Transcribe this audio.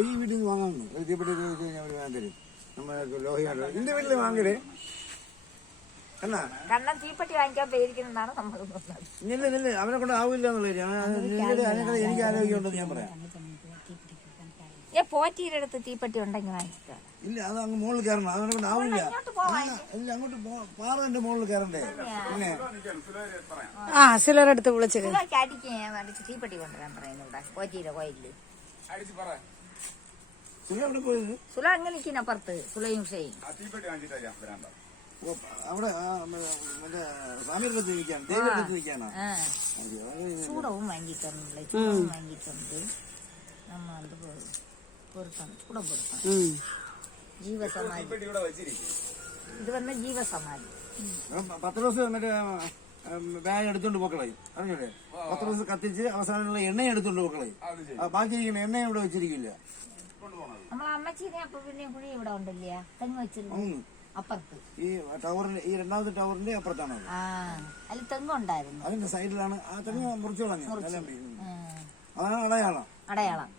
ഈ വീട്ടിൽ നിന്ന് വാങ്ങാമെന്ന് ഒരു തീപ്പെട്ടി ഞാൻ ഒരു വാങ്ങാൻ തരും നമ്മൾ ലോഹിയാണ് എന്റെ വീട്ടിൽ വാങ്ങിടേ എന്നാ കണ്ണൻ തീപ്പെട്ടി വാങ്ങിക്കാൻ പേടിക്കുന്നതാണ് നമ്മൾ ഇല്ല അവനെ കൊണ്ട് ആവില്ല എന്നുള്ളത് എനിക്ക് ആരോഗ്യമുണ്ടെന്ന് ഞാൻ പറയാം. പോറ്റീരുടെ അടുത്ത് തീപ്പെട്ടി ഉണ്ടെങ്കിൽ വാങ്ങിച്ചിട്ടാണ്. ഇല്ല അത് അങ്ങ് മുകളിൽ കയറണം അവനെ കൊണ്ട് ആവില്ല. ഇല്ല അങ്ങോട്ട് പാറന്റെ മുകളിൽ കയറണ്ടേ പിന്നെ സിലറെടുത്ത് വിളിച്ചത് അടിച്ച് തീപ്പെട്ടി കൊണ്ടുവരാൻ പറയുന്നു ഇവിടെ പോറ്റീരെ കോയില്. സുല എവിടെ പോയത്? സുല അങ്ങനെ നിൽക്കുന്നപ്പുറത്ത് സുലയും ഷെയും അവിടെ മറ്റേ സ്വാമിയുടെ അടുത്ത് നിൽക്കാണ് ദേവിയുടെ അടുത്ത് നിൽക്കാനാ. ചൂടവും വാങ്ങിയിട്ടുണ്ട് ചൂടവും വാങ്ങിയിട്ടുണ്ട്. നമ്മ അത് പൊറുക്കണം ചൂടം പൊറുക്കണം. ജീവസമാധി ഇത് വന്ന ജീവസമാധി. 10 ദിവസം മറ്റേ ബാഗ് എടുത്തോണ്ട് പോക്കളായി അറിഞ്ഞൂടെ? 10 ദിവസം കത്തിച്ച് അവസാനമുള്ള എണ്ണ എടുത്തോണ്ട് പോക്കളായി. ബാക്കി ഇരിക്കുന്ന എണ്ണ ഇവിടെ വെച്ചിരിക്കില്ല. നമ്മളെ അമ്മച്ചീനെ അപ്പൊ പിന്നെ കുഴി ഇവിടെ ഉണ്ടല്ലേ തെങ്ങ് വെച്ചിരുന്നു അപ്പുറത്ത് ഈ ടവറിന്റെ ഈ 2ാമത്തെ ടവറിന്റെ അപ്പുറത്താണ്. അതിൽ തെങ്ങുണ്ടായിരുന്നു. അതിന്റെ സൈഡിലാണ് ആ തെങ്ങ് മുറിച്ചു കളഞ്ഞു. അതാണ് അടയാളം.